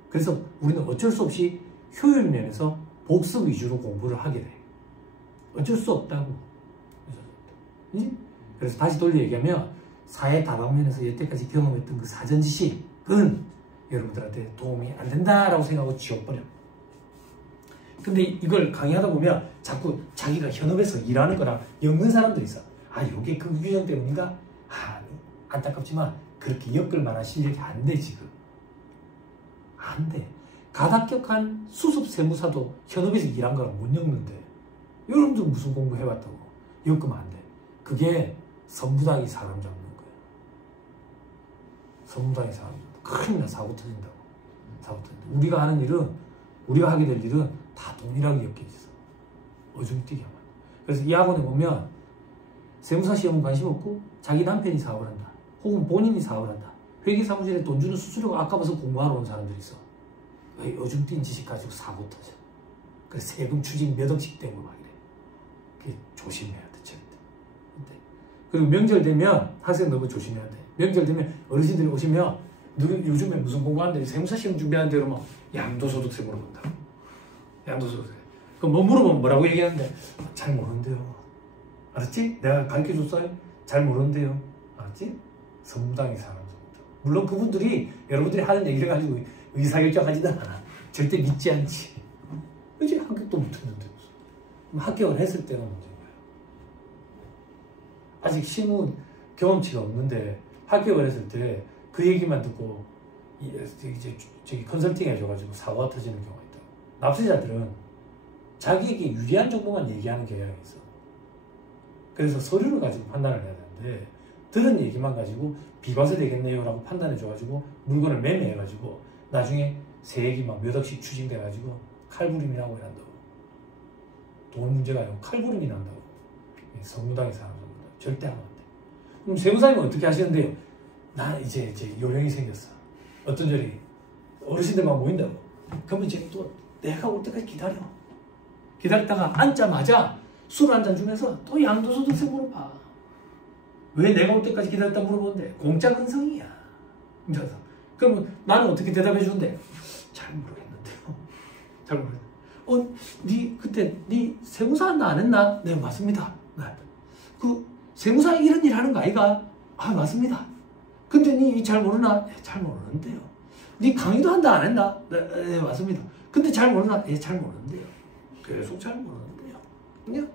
그래서 우리는 어쩔 수 없이 효율 면에서 복습 위주로 공부를 하게 돼. 어쩔 수 없다고. 그래서 다시 돌려 얘기하면 사회 다방면에서 여태까지 경험했던 그 사전 지식은 여러분들한테 도움이 안 된다라고 생각하고 지워버려. 근데 이걸 강의하다 보면 자꾸 자기가 현업에서 일하는 거랑 엮는 사람도 있어. 아, 이게 그 규정 때문인가? 아, 안타깝지만 그렇게 엮을 만한 실력이 안 돼, 지금. 안 돼. 가닥격한 수습 세무사도 현업에서 일한 거랑 못 엮는데. 여러분들 무슨 공부 해봤다고. 엮으면 안 돼. 그게 선무당이 사람 잡는 거야. 선무당이 사람 잡는 거야. 큰일 나, 사고 터진다고. 사고 터진다. 우리가 하는 일은, 우리가 하게 될 일은 다 동일하게 엮여 있어. 어중뛰게 하면. 그래서 이 학원에 보면 세무사 시험은 관심 없고 자기 남편이 사업을 한다. 혹은 본인이 사업을 한다. 회계사무실에 돈 주는 수수료가 아까워서 공부하러 온 사람들이 있어. 왜 어중뛴 지식 가지고 사고 터져. 그래서 세금 추징 몇 억씩 떼고 막 이래. 그게 조심해야 돼, 절대. 그리고 명절 되면 학생 너무 조심해야 돼. 명절 되면 어르신들이 오시면 요즘에 무슨 공부하는데 세무사 시험 준비하는데 그러면 양도소득세 물어본다고. 양도소득세. 그럼 뭐 물어보면 뭐라고 얘기하는데 잘 모르는데요. 알았지? 내가 가르쳐줬어요? 잘 모르는데요. 알았지? 선무당의 사람 정도. 물론 그분들이 여러분들이 하는 얘기를 가지고 의사결정하지도 않아. 절대 믿지 않지. 그치? 합격도 못했는데 무슨. 합격을 했을 때가 문제인 거야. 아직 실무 경험치가 없는데 합격을 했을 때 그 얘기만 듣고 이제 저기 컨설팅 해줘가지고 사고가 터지는 경우가 있다고. 납세자들은 자기에게 유리한 정보만 얘기하는 경향이 있어. 그래서 서류를 가지고 판단을 해야 되는데 들은 얘기만 가지고 비과세 되겠네요 라고 판단해줘가지고 물건을 매매해가지고 나중에 세액이 막 몇 억씩 추징돼가지고 칼부림이 나고 이런다고. 돈 문제가 아니고 칼부림이 난다고. 선무당의 사람 절대 하면 안 돼. 그럼 세무사님은 어떻게 하시는데요? 나 이제 요령이 생겼어. 어떤 절이 어르신들만 모인다고. 그러면 이제 또 내가 올 때까지 기다려. 기다렸다가 앉자마자 술 한 잔 주면서 또 양도소득세 물어봐. 왜 내가 올 때까지 기다렸다 물어보는데? 공짜 근성이야. 그러면 나는 어떻게 대답해 주는데? 잘 모르겠는데요. 잘 모르겠는데. 그때 네 세무사 한다 안 했나? 네, 맞습니다. 네. 그 세무사 이런 일 하는 거 아이가? 아, 맞습니다. 근데 니 잘 모르나? 네, 잘 모르는데요. 니 강의도 한다 안 했나? 네, 맞습니다. 근데 잘 모르나? 네, 잘 모르는데요. 계속 잘 모르는데요. 그냥?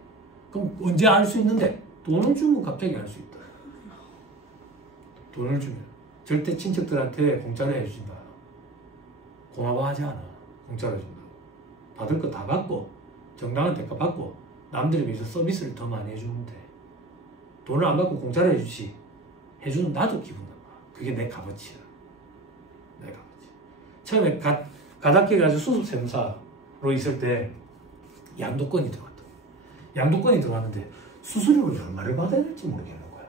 그럼 언제 알 수 있는데? 돈을 주면 갑자기 알 수 있다. 돈을 주면. 절대 친척들한테 공짜로 해주진다. 고마워하지 않아. 공짜로 해준다고. 받을 거 다 받고 정당한 대가 받고 남들에 비해서 서비스를 더 많이 해주면 돼. 돈을 안 받고 공짜로 해주지. 해주는 나도 기분 나빠. 그게 내 값어치야. 내 값어치. 처음에 가닥게 가지고 수습세무사로 있을 때 양도권이 들어왔다. 양도권이 들어왔는데 수수료를 얼마를 받아야 될지 모르겠는 거야.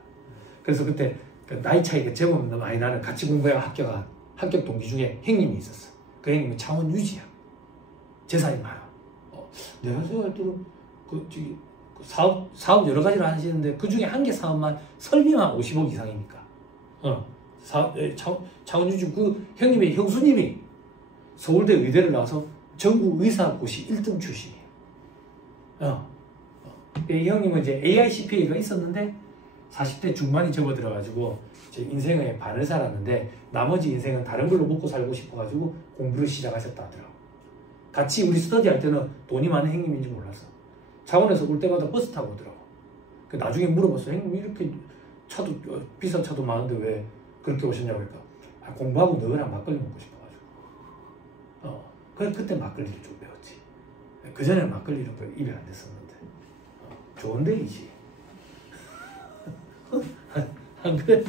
그래서 그때 나이 차이가 제법 많이 나는 같이 공부해야 합격 동기 중에 형님이 있었어. 그 형님은 창원 유지야. 재산이 많아. 내가 생각할 때는 사업 여러 가지를 하시는데 그 중에 한 개 사업만 설비만 50억 이상이니까. 창원 유지 그 형님의 형수님이 서울대 의대를 나와서 전국 의사고시 1등 출신이에요. 이 형님은 이제 AICPA가 있었는데 40대 중반이 접어들어가지고 제 인생의 반을 살았는데 나머지 인생은 다른 걸로 먹고 살고 싶어가지고 공부를 시작하셨다 하더라고. 같이 우리 스터디 할 때는 돈이 많은 형님인지 몰랐어. 창원에서 올 때마다 버스 타고 오더라고. 나중에 물어봤어. 형님 이렇게 차도 비싼 차도 많은데 왜 그렇게 오셨냐고 그러니까 공부하고 너랑 막걸리 먹고 싶어가지고. 그래 그때 막걸리를 좀 배웠지. 그전에는 막걸리를 입에 안 댔었는데. 좋은 데이지. 안 그래?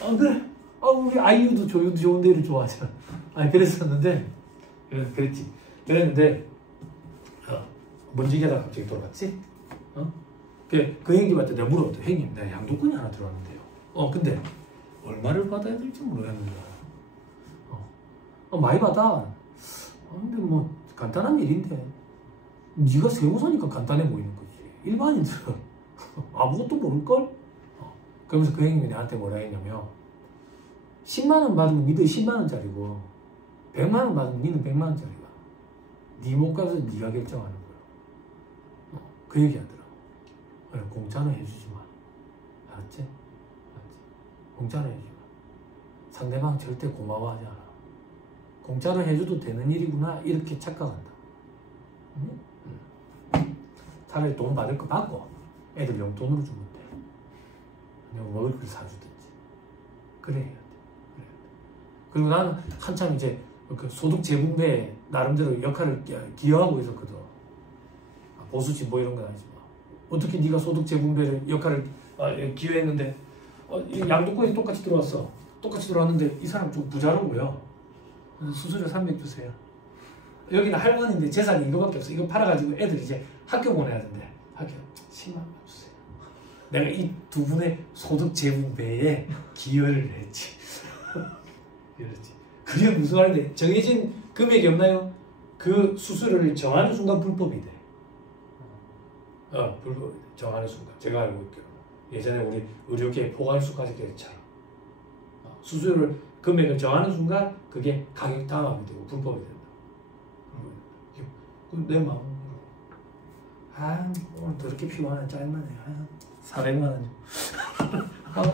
안 그래? 우리 아이유도 좋은 데를 좋아하잖아. 아니 그랬었는데 그랬지. 그랬는데 뭔지 얘기하다가 갑자기 돌아갔지. 그 형님한테 내가 물어봤다. 형님 내가 양도권이 하나 들어왔는데요. 근데 얼마를 받아야 될지 모르겠는데. 많이 받아. 근데 뭐 간단한 일인데 네가 세무서니까 간단해 보이는 거지. 일반인들은 아무것도 모를걸? 그러면서 그 형님이 나한테 뭐라 했냐면 10만원 받으면 니들 10만원짜리고 100만원 받으면 니는 100만원짜리가 니 몸값은 니가 결정하는 거야. 그 얘기 하더라고. 그래, 공짜로 해주지 마. 알았지? 알았지? 공짜로 해주지 마. 상대방 절대 고마워하지 않아. 공짜로 해줘도 되는 일이구나 이렇게 착각한다. 차라리 돈 받을 거 받고 애들 용돈으로 주면 돼. 내가 먹을 걸 사주든지. 그래 해야 돼. 그래. 그리고 나는 한참 이제 그 소득 재분배 나름대로 역할을 기여하고 있었거든. 보수지 뭐 이런 건 아니지만 어떻게 네가 소득 재분배를 역할을 기여했는데 양도권이 똑같이 들어왔어. 똑같이 들어왔는데 이 사람 좀 부자로 보여. 수수료 300 주세요. 여기는 할머니인데 재산이 이거밖에 없어. 이거 팔아가지고 애들 이제 학교 보내야 된대. 학교 10만 원 주세요. 내가 이 두 분의 소득 재분배에 기여를 했지. 그렇지. 그게 무슨 말인데 정해진 금액이 없나요? 그 수수료를 정하는 순간 불법이 돼. 불법이 돼. 정하는 순간. 제가 알고 있기로. 예전에 우리 의료계 포괄수까지 그랬잖아. 수수료를 금액을 정하는 순간 그게 가격 당합이 되고 불법이 된다. 내 마음으로 오늘 더럽게 피곤하네. 짜증나네. 400만 원.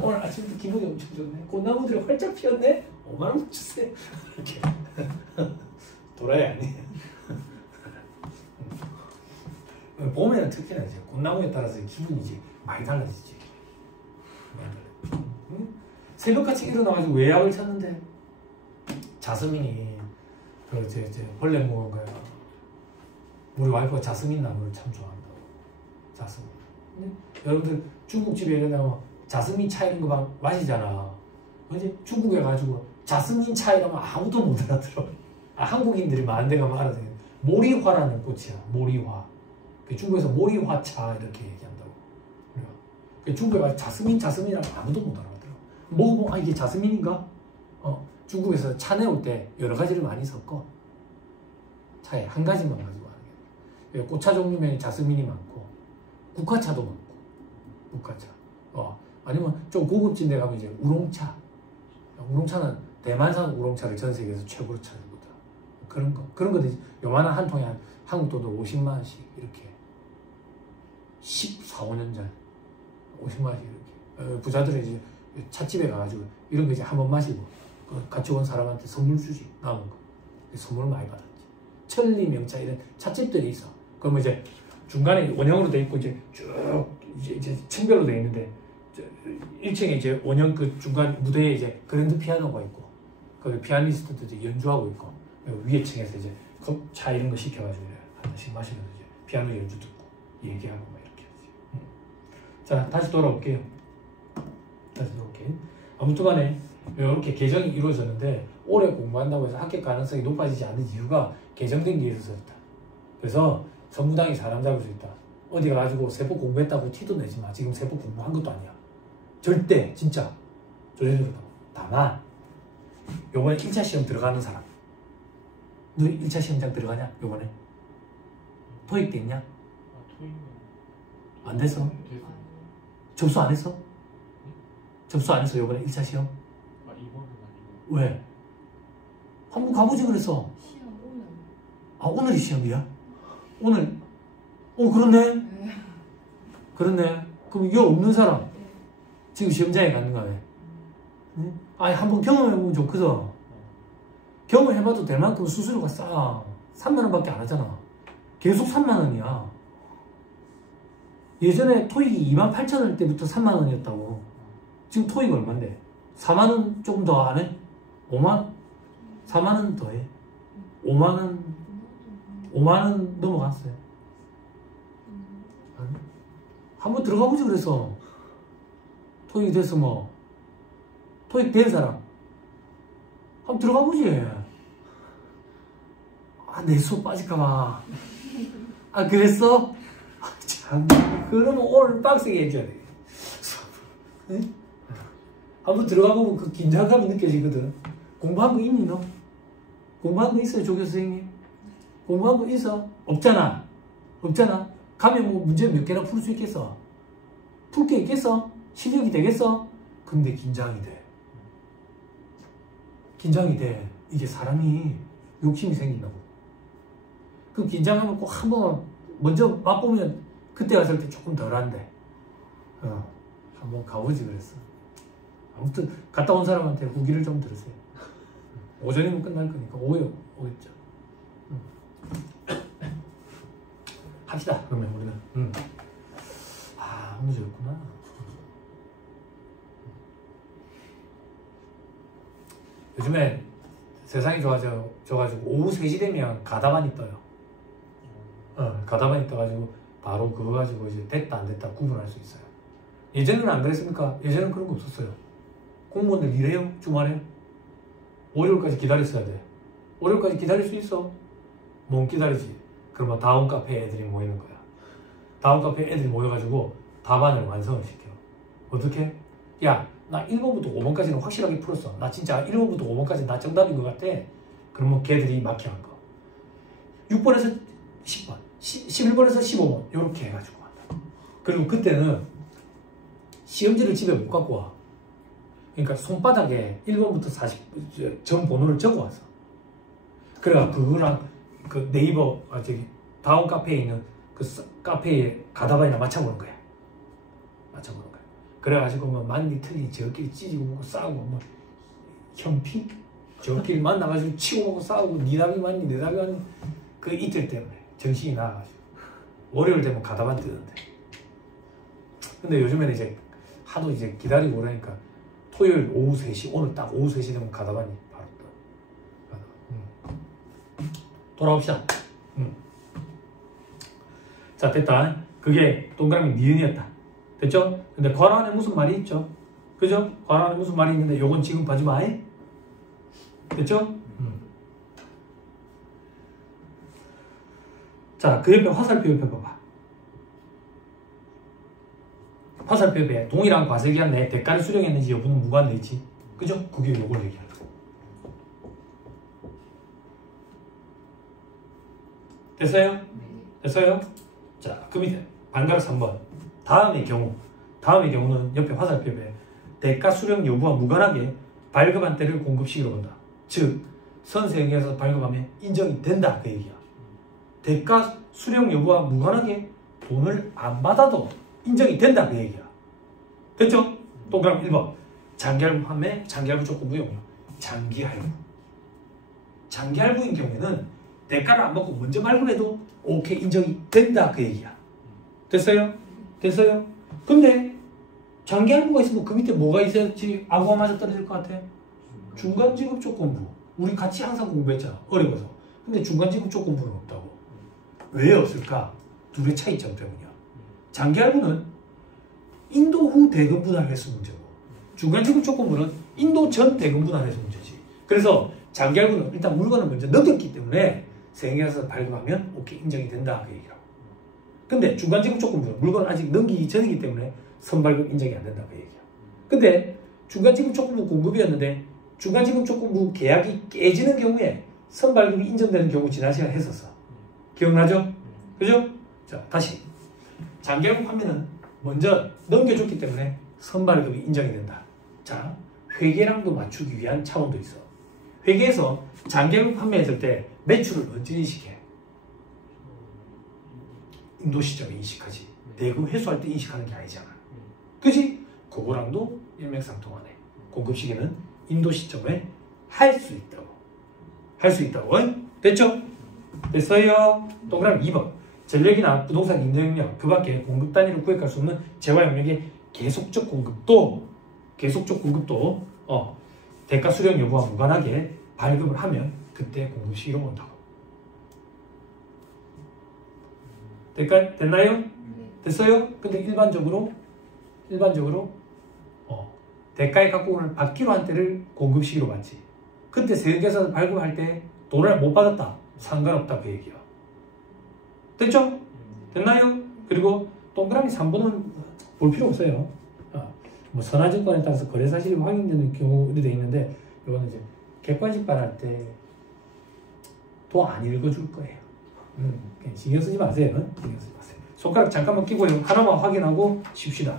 오늘 아침부터 기분이 엄청 좋네. 꽃나무들이 활짝 피었네. 5만 원 주세요. 이렇게 도라이 아니에요. 봄에는 특히나 이제 꽃나무에 따라서 기분이 이제 많이 달라지지. 새벽같이 일어나가지고 외약을 찾는데 자스민이 제 벌레 먹은 거야. 우리 와이프가 자스민 나무를 참 좋아한다고. 자스민. 근데 여러분들 중국집에 일어나면 자스민 차 이런 거 막 마시잖아. 근데 중국에 가지고 자스민 차이라면 아무도 못 알아들어. 한국인들이 많은 데가 알아듣는 모리화라는 꽃이야. 모리화. 중국에서 모리화차 이렇게 얘기한다고. 중국에 가서 자스민이라면 아무도 못 알아들어. 먹어보면 이게 자스민인가? 중국에서 차 내올 때 여러 가지를 많이 섞어. 차에 한 가지만 가지고 하는 게. 꽃차 종류면 자스민이 많고 국화차도 많고 국화차. 아니면 좀 고급진 데 가면 이제 우롱차. 우롱차는 대만산 우롱차를 전 세계에서 최고로 찾거든. 그런 것들이 요만한 한 통에 한국 돈으로 50만 원씩 이렇게 14, 15년 전 50만 원씩 이렇게. 부자들은 이제 찻집에 가가지고 이런 거 이제 한 번 마시고 같이 온 사람한테 선물 주지. 남은 거. 선물 많이 받았지. 천리 명차 이런 찻집들이 있어. 그러면 이제 중간에 원형으로 돼 있고 이제 쭉 이제 층별로 돼 있는데 1층에 이제 원형 그 중간 무대에 이제 그랜드 피아노가 있고 거기 피아니스트도 이제 연주하고 있고 위에 층에서 이제 차 이런 거 시켜가지고 한 잔씩 마시면서 이제 피아노 연주 듣고 얘기하고 막 이렇게 하지. 자 다시 돌아올게요. 아무튼간에 이렇게 개정이 이루어졌는데 오래 공부한다고 해서 합격 가능성이 높아지지 않는 이유가 개정된 게 있었다. 그래서 정부당이 사람 잡을 수 있다. 어디 가가지고 세법 공부했다고 티도 내지 마. 지금 세법 공부한 것도 아니야. 절대 진짜 조심스럽다. 다만 요번에 1차 시험 들어가는 사람, 너 1차 시험장 들어가냐? 요번에 토익 됐냐? 안 됐어? 접수 안 했어? 접수 안 했어 요번에 1차 시험? 이번은 아니고. 왜? 한번 가보지 그랬어. 시험 오늘. 오늘이 시험이야? 오늘? 그렇네? 네. 그렇네. 그럼 이거 없는 사람 네. 지금 시험장에 가는 거네. 응? 한번 경험해보면 좋거든. 경험해봐도 될 만큼 수수료가 싸. 3만 원밖에 안 하잖아. 계속 3만 원이야. 예전에 토익이 28,000원 때부터 3만 원이었다고. 지금 토익 얼마인데? 4만 원 조금 더 안 해? 5만? 4만 원 더 해. 5만 원 넘어갔어요. 한번 들어가 보지 그래서. 토익 됐어 뭐. 토익 된 사람. 한번 들어가 보지. 내 수업 빠질까봐. 그랬어? 참, 그러면 오늘 빡세게 해줘야 돼. 응? 한번 들어가 보면 그 긴장감이 느껴지거든. 공부한 거 있니, 너? 공부한 거 있어요, 조교 선생님? 공부한 거 있어? 없잖아. 없잖아. 가면 뭐 문제 몇 개나 풀 수 있겠어? 풀 게 있겠어? 실력이 되겠어? 근데 긴장이 돼. 긴장이 돼. 이게 사람이 욕심이 생긴다고. 그 긴장하면 꼭 한번 먼저 맛보면 그때 갔을 때 조금 덜한데. 한번 가보지 그랬어. 아무튼 갔다 온 사람한테 후기를 좀 들으세요. 오전이면 끝날 거니까 오였죠. 합시다. 그러면 우리는 문제였구나. 요즘에 세상이 좋아져가지고 오후 3시 되면 가다반이 떠요. 가다반이 떠가지고 바로 그거 가지고 이제 됐다 안 됐다 구분할 수 있어요. 예전에는 안 그랬습니까? 예전에는 그런 거 없었어요. 공무원들 일해요? 주말에? 월요일까지 기다렸어야 돼. 월요일까지 기다릴 수 있어? 못 기다리지. 그러면 다음 카페에 애들이 모이는 거야. 다음 카페에 애들이 모여가지고 답안을 완성을 시켜. 어떻게? 야, 나 1번부터 5번까지는 확실하게 풀었어. 나 진짜 1번부터 5번까지 나 정답인 것 같아. 그러면 걔들이 마킹한 거. 6번에서 10번, 11번에서 15번 이렇게 해가지고 한다. 그리고 그때는 시험지를 집에 못 갖고 와. 그러니까 손바닥에 1번부터 40, 전 번호를 적어왔어. 그래가 그거랑 그 네이버, 다운 카페에 있는 그 카페에 가다바이나 맞춰보는 거야. 맞춰보는 거야. 그래가지고 뭐 맞니 틀리 저끼리 찢고 먹고 싸우고 뭐 현피? 저끼리 만나가지고 치고 먹고 싸우고 니 답이 맞니 내 답이 맞니 그 이틀 때문에 정신이 나가가지고 월요일 되면 가다반 뜨는데. 근데 요즘에는 이제 하도 이제 기다리고 그러니까 토요일 오후 3시, 오늘 딱 오후 3시 되면 가다반이 바로 떠. 돌아옵시다. 자, 됐다. 그게 동그라미 니은이었다. 됐죠? 근데 괄호 안에 무슨 말이 있죠? 그죠? 괄호 안에 무슨 말이 있는데 요건 지금 봐지 마. 됐죠? 자, 그 옆에 화살표 옆에 봐봐. 화살표 옆에 동일한 과세기한 내 대가를 수령했는지 여부는 무관돼 있지. 그죠? 그게 요걸 얘기하는 거. 됐어요? 됐어요? 자, 그 밑에 반가락 3번. 다음의 경우는 옆에 화살표 옆에 대가 수령 여부와 무관하게 발급한 때를 공급식으로 본다. 즉, 선생에서 발급하면 인정이 된다. 그 얘기야. 대가 수령 여부와 무관하게 돈을 안 받아도 인정이 된다. 그 얘기야. 됐죠? 동그라미 1번. 장기할부 판매, 장기할부 조건부 용역. 장기할부인 경우에는 대가를 안 받고 먼저 발급해도 오케이 인정이 된다. 그 얘기야. 됐어요? 됐어요? 근데 장기할부가 있으면 그 밑에 뭐가 있어야지 아구가 맞아 떨어질 것 같아? 중간지급 조건부. 우리 같이 항상 공부했잖아. 어려워서. 근데 중간지급 조건부는 없다고. 왜 없을까? 둘의 차이점 때문이야. 장기할부는 인도 후 대금 분할해서 문제고 중간지급 조건부는 인도 전 대금 분할해서 문제지. 그래서 장기할부는 일단 물건을 먼저 넘겼기 때문에 세행해서 발급하면 오케이 인정이 된다. 그 얘기라고. 근데 중간지급 조건부는 물건을 아직 넘기기 전이기 때문에 선발급 인정이 안 된다. 그 얘기야. 근데 중간지급 조건부 공급이었는데 중간지급 조건부 계약이 깨지는 경우에 선발급이 인정되는 경우 지난 시간에 했었어. 기억나죠? 그죠? 자, 다시. 장기할부 판매는 먼저 넘겨줬기 때문에 선발급이 인정이 된다. 자, 회계량도 맞추기 위한 차원도 있어. 회계에서 장기할부 판매했을 때 매출을 언제 인식해? 인도 시점에 인식하지. 대금 회수할 때 인식하는 게 아니잖아. 그지? 그거랑도 일맥상통하네. 공급 시기는 인도 시점에 할 수 있다고. 할 수 있다고. 됐죠? 됐어요? 동그라미 2번. 전력이나 부동산 임대 능력, 그 밖에 공급 단위를 구획할 수 없는 재화 영역의 계속적 공급도 대가 수령 여부와 무관하게 발급을 하면 그때 공급 시기로 본다고. 됐나요? 됐어요? 근데 일반적으로 대가의 각공을 받기로 한 때를 공급 시기로 봤지. 그때 세금계산서 발급할 때 돈을 못 받았다. 상관없다 그 얘기야. 됐죠? 됐나요? 그리고 동그라미 3번은 볼 필요 없어요. 뭐 선화증권에 따라서 거래 사실이 확인되는 경우도 돼 있는데 이거는 이제 객관식발 때 더 안 읽어줄 거예요. 그냥 신경 쓰지 마세요. 신경 쓰지 마세요. 손가락 잠깐만 끼고요. 하나만 확인하고 쉽시다.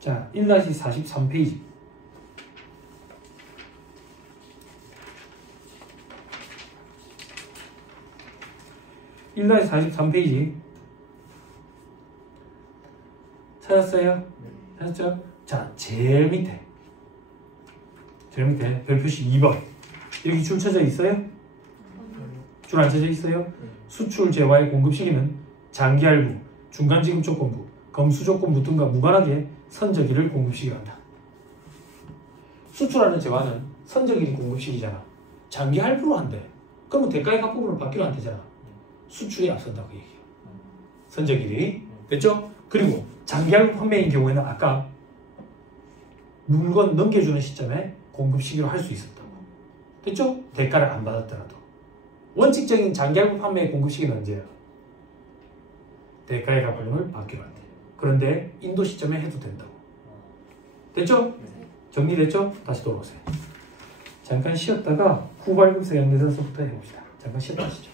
자, 1-43페이지. (1-43페이지) 찾았어요? 찾았죠? 자, 제일 밑에 별표시 2번 여기 줄 쳐져 있어요? 줄 안 쳐져 있어요? 수출 재화의 공급 시기는 장기할부, 중간지급 조건부, 검수 조건부 등과 무관하게 선적일을 공급 시기한다. 수출하는 재화는 선적일이 공급 시기잖아. 장기할부로 한대. 그러면 대가의 각부분을 받기로 안 되잖아. 수출이 앞선다 그 얘기야. 선적일이 됐죠? 그리고 장기할부 판매인 경우에는 아까 물건 넘겨주는 시점에 공급 시기로 할 수 있었다고. 됐죠? 대가를 안 받았더라도. 원칙적인 장기할부 판매의 공급 시기는 언제야? 대가의 각부분을 받기로 한대. 그런데 인도 시점에 해도 된다고. 됐죠? 정리됐죠? 다시 돌아오세요. 잠깐 쉬었다가 후발급서 연대서부터 해봅시다. 잠깐 쉬었다 하시죠.